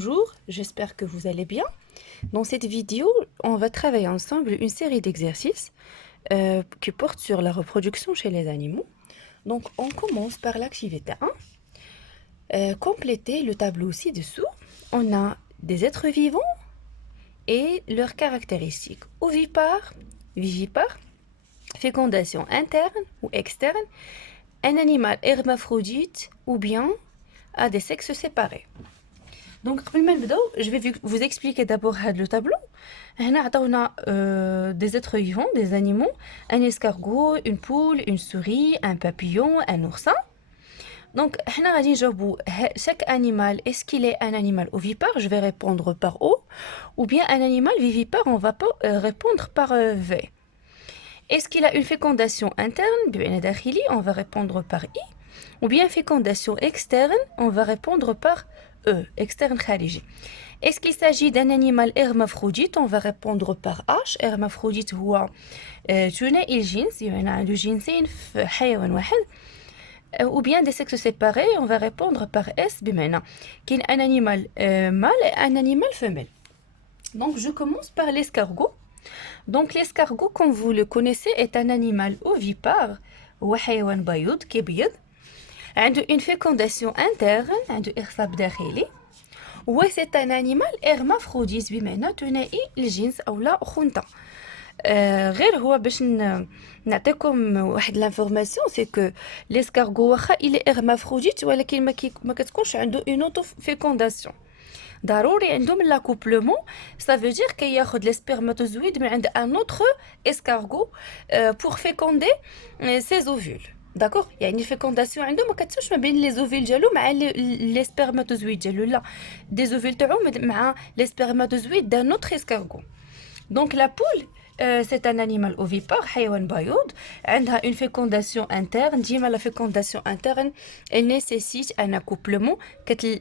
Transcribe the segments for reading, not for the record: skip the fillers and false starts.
bonjour, j'espère que vous allez bien. Dans cette vidéo, on va travailler ensemble une série d'exercices qui portent sur la reproduction chez les animaux. Donc, on commence par l'activité 1. Compléter le tableau ci-dessous. On a des êtres vivants et leurs caractéristiques. Ovipare, vivipare, fécondation interne ou externe, un animal hermaphrodite ou bien à des sexes séparés. Donc, je vais vous expliquer d'abord le tableau. On a des êtres vivants, des animaux, un escargot, une poule, une souris, un papillon, un oursin. Donc, chaque animal, est-ce qu'il est un animal ovipare? Je vais répondre par O. Ou bien un animal vivipare, on va pas répondre par V. Est-ce qu'il a une fécondation interne? On va répondre par I. Ou bien fécondation externe, on va répondre par E, externe khariji. Est-ce qu'il s'agit d'un animal hermaphrodite? On va répondre par H. Hermaphrodite هو ثنائي الجنس يعني عنده جنسين في حيوان واحد. Ou bien des sexes séparés, on va répondre par S بمعنى كاين un animal mâle et un animal femelle. Donc je commence par l'escargot. Donc l'escargot, comme vous le connaissez, est un animal ovipare. هو حيوان بيض كيبيض. عنده une fécondation interne, عنده إخصاب داخلي. وسي ان انيمال hermaphrodite بمعنى ثنائي الجنس او لا خنثى. غير هو باش نعطيكم واحد لانفورماسيون سي كو ليسكارغو واخا الي hermaphrodite ولكن ما كتكونش عنده اون اوتو فيكونداسيون. ضروري عندهم لاكوبلومون، ça veut dire كياخذ لي سبرماتوزويد من عند ان اوتر اسكارغو pour féconder ses ovules. داكوغ، يعني الفيكونداسيون عنده ما كتسوش ما بين لي زوفيل ديالو مع لي سبرماتوزويد ديالو، لا دي زوفيل تاعو مع لي سبرماتوزويد دان اوتر اسكارغو. دونك لا بول c'est un animal ovipare, حيوان بيض. عندها une fécondation interne. ديما la fécondation interne elle nécessite un accouplement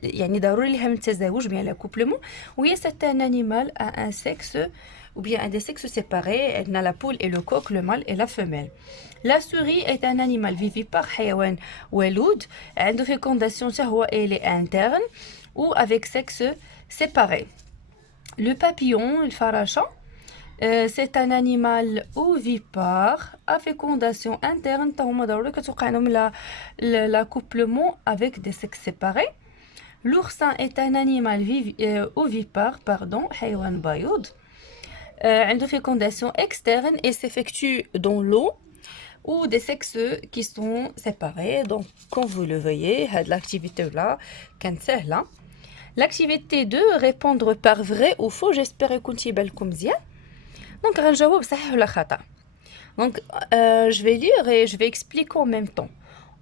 يعني ضروري لها من تزاوج bien l'accouplement. Oui, c'est un animal à un sexe ou bien à des sexes séparés. Elle a la poule et le coq, le mâle et la femelle. La souris est un animal vivipare, حيوان ولود. عنده fécondation حتى هو elle est interne ou avec sexe séparé. Le papillon, الفراشة, c'est un animal ovipare à fécondation interne. L'accouplement avec des sexes séparés. L'oursin est un animal ovipare, حيوان بيض. عنده fécondation externe et s'effectue dans l'eau ou des sexes qui sont séparés. Donc, comme vous le voyez, l'activité-là, كانت سهلة. L'activité 2, répondre par vrai ou faux. J'espère que vous avez bien. Donc, غنجاوب صحيح ولا خطأ. Donc, je vais lire et je vais expliquer en même temps.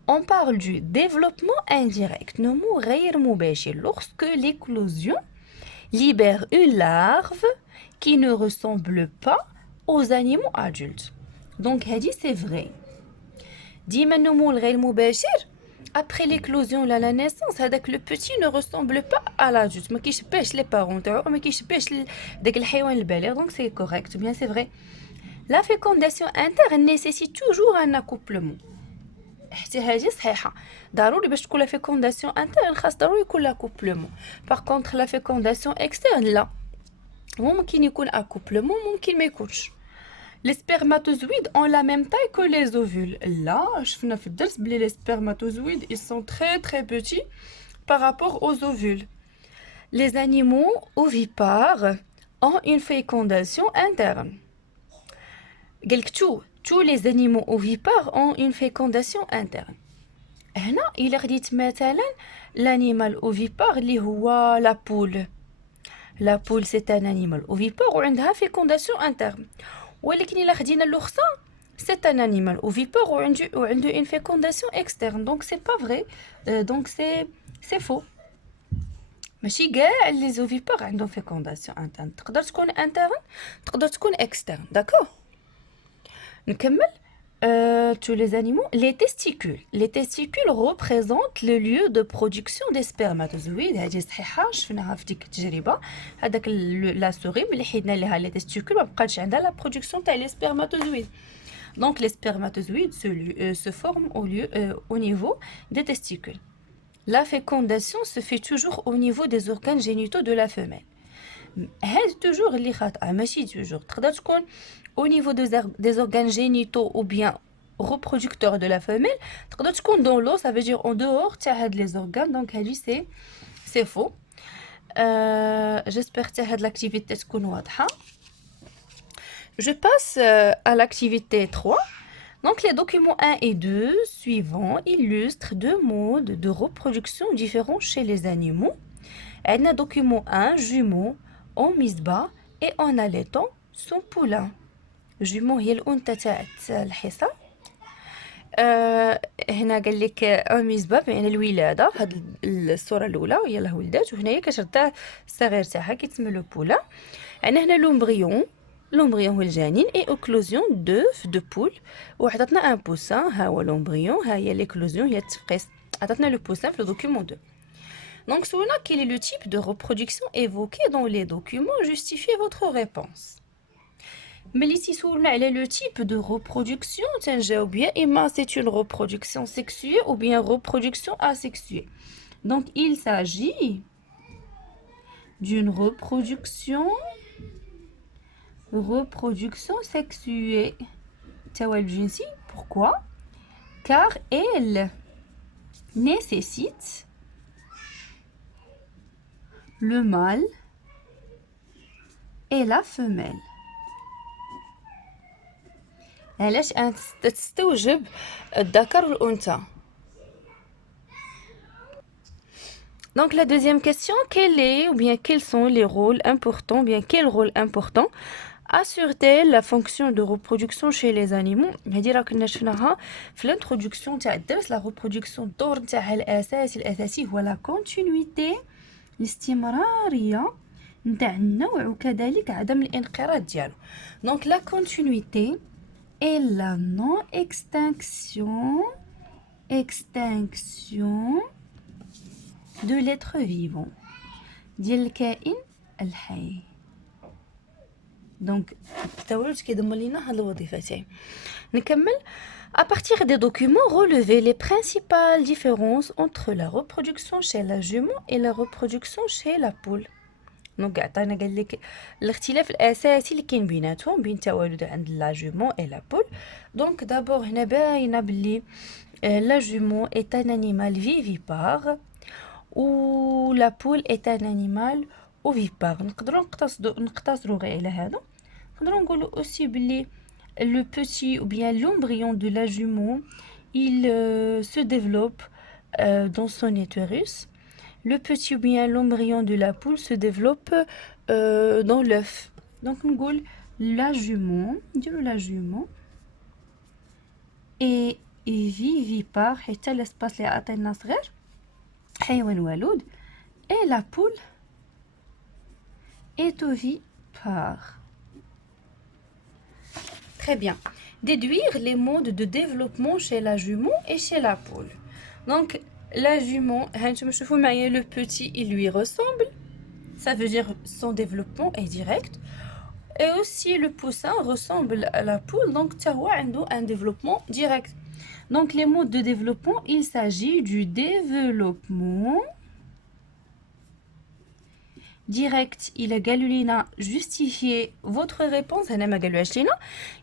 On parle du développement indirect, نمو غير مباشر, lorsque l'éclosion libère une larve qui ne ressemble pas aux animaux adultes. Donc, هذه c'est vrai. ديما النمو الغير مباشر après l'éclosion ou la naissance, le petit ne ressemble pas à l'adulte. ما كيشبهش les parents تاعو, ما كيشبهش داك الحيوان البالغ. Donc c'est correct, bien c'est vrai. La fécondation interne nécessite toujours un accouplement. حتى هذه صحيحة. ضروري باش تكون la fécondation interne خاص ضروري يكون l'accouplement. Par contre la fécondation externe لا. ممكن يكون accouplement, ممكن ما يكونش. Les spermatozoïdes ont la même taille que les ovules. Là, je في الدرس بلي les spermatozoïdes, ils sont très très petits par rapport aux ovules. Les animaux ovipares ont une fécondation interne. Tous les animaux ovipares ont une fécondation interne. هنا إلا خديت مثلا l'animal ovipare اللي هو la poule. La poule c'est un animal ovipare وعندها fécondation interne. ولكن إلا خدينا l'oursin, c'est un animal ovipare وعنده une fécondation externe. Donc c'est pas vrai. Donc c'est faux. ماشي كاع les ovipares عندهم fécondation interne. تقدر تكون interne, تقدر تكون externe. D'accord. نكمل. Tous les animaux, les testicules. Les testicules représentent le lieu de production des spermatozoïdes. هذه صحيحة, شفناها في ديك التجربة. هذاك لا سوري ملي حيدنا لها les testicules ما بقاتش عندها la production تاع les spermatozoïdes. Donc les spermatozoïdes se forment au niveau des testicules. La fécondation se fait toujours au niveau des organes génitaux de la femelle. هاد toujours اللي خاطئة ماشي toujours تقدر تكون au niveau des organes génitaux ou bien reproducteurs de la femelle تقدر تكون dans l'eau, ça veut dire en dehors تاع هاد les organes, donc هادي c'est faux. J'espère que هاد l'activité تكون واضحة. Je passe à l'activité 3. Donc les documents 1 et 2 suivants illustrent deux modes de reproduction différents chez les animaux. Un document 1, jumeaux en mise bas et en allaitant son poulain. Jumeaux هي الأنثى تاع الحصة. هنا قال لك ميزبا بين الولاده. هاد الصوره الاولى هي اللي ولدات وهنايا كترضع الصغير تاعها كيتسمى لو بولا. عندنا هنا لومبريون هو الجنين اي اوكلوزيون دوف دو بول وعطاتنا ان بوسان. ها هو لومبريون ها هي ليكلوزيون هي التفقيس عطاتنا لو بوسان في لو دوكيومون 2. Donc سولنا quel est le type de reproduction évoqué dans les documents, justifiez votre réponse. Mais ici, le type de reproduction, c'est une reproduction sexuée ou bien reproduction asexuée. Donc, il s'agit d'une reproduction sexuée. Pourquoi? Car elle nécessite le mâle et la femelle. علاش تستوجب الذكر والأنثى. Donc la deuxième question, quels sont les rôles importants, quel rôle important assure-t-elle la fonction de reproduction chez les animaux. هذه راه كنا شفناها في l'introduction تاع الدرس. la reproduction الدور تاعها الأساسي هو la continuité الاستمرارية نتاع النوع وكذلك عدم الانقراض ديالو. Donc la continuité et la non-extinction de l'être vivant ديال الكائن الحي. Donc التوالد كيضمن لينا هاد الوظيفتين. نكمل. À partir des documents, relevez les principales différences entre la reproduction chez la jument et la reproduction chez la poule. دونك عطانا قال لك الاختلاف الاساسي اللي كاين بيناتهم بين التوالد عند لا جومون اي لا بول. دونك دابور هنا باينه بلي لا جومون est un animal vivipare و لا بول est un animal ovipare. نقدروا نقتصروا غير على هذا. نقدروا نقولوا aussi بلي le petit ou bien l'embryon de la jument il se développe dans son utérus. Le petit ou bien l'embryon de la poule se développe dans l'œuf. Donc on dit la jument est vivipare حتى l'espace اللي عطينا صغير حيوان ولود. Et la poule est ovipare. Très bien. Déduire les modes de développement chez la jument et chez la poule. Donc la jument, le petit, il lui ressemble. Ça veut dire son développement est direct. Et aussi le poussin ressemble à la poule. Donc, un développement direct. Donc, les modes de développement, il s'agit du développement direct. Il a Galulina justifié votre réponse.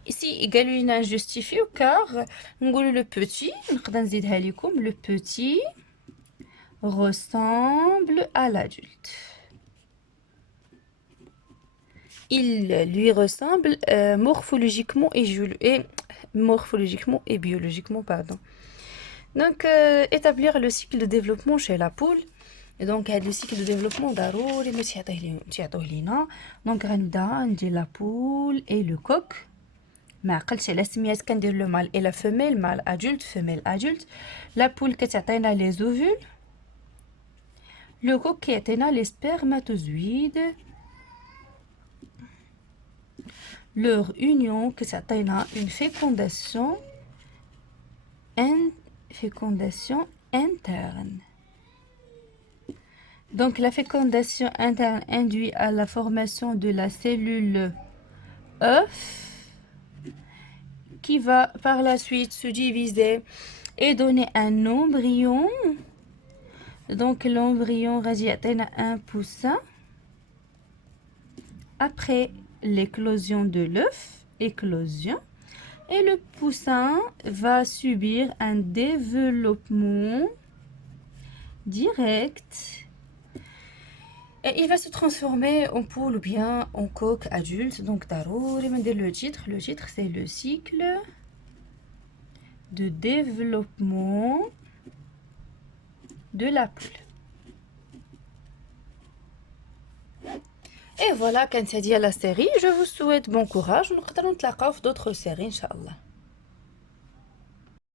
Ici, Galulina justifié car le petit, le petit ressemble à l'adulte. Il lui ressemble morphologiquement et biologiquement, pardon. Donc, établir le cycle de développement chez la poule. Et donc, le cycle de développement ضروري ما تعطوه لينا. Donc, غنبدا ندير la poule et le coq. ما عقلتش على سميات كندير le mâle et la femelle, mâle adulte, femelle adulte. La poule كتعطينا les ovules. Le coq كيعطينا les spermatozoïdes. Leur union كتعطينا une fécondation interne. Donc la fécondation interne induit à la formation de la cellule œuf qui va par la suite se diviser et donner un embryon Donc l'embryon غادي يعطينا un poussin. Après l'éclosion de l'œuf, éclosion, et le poussin va subir un développement direct et il va se transformer en poule ou bien en coq adulte. Donc ضروري ما ندير le titre c'est le cycle de développement de la poule. Et voilà, كانت هذه la série. Je vous souhaite bon courage. ونقدروا نتلاقاو في d'autres séries إن شاء الله.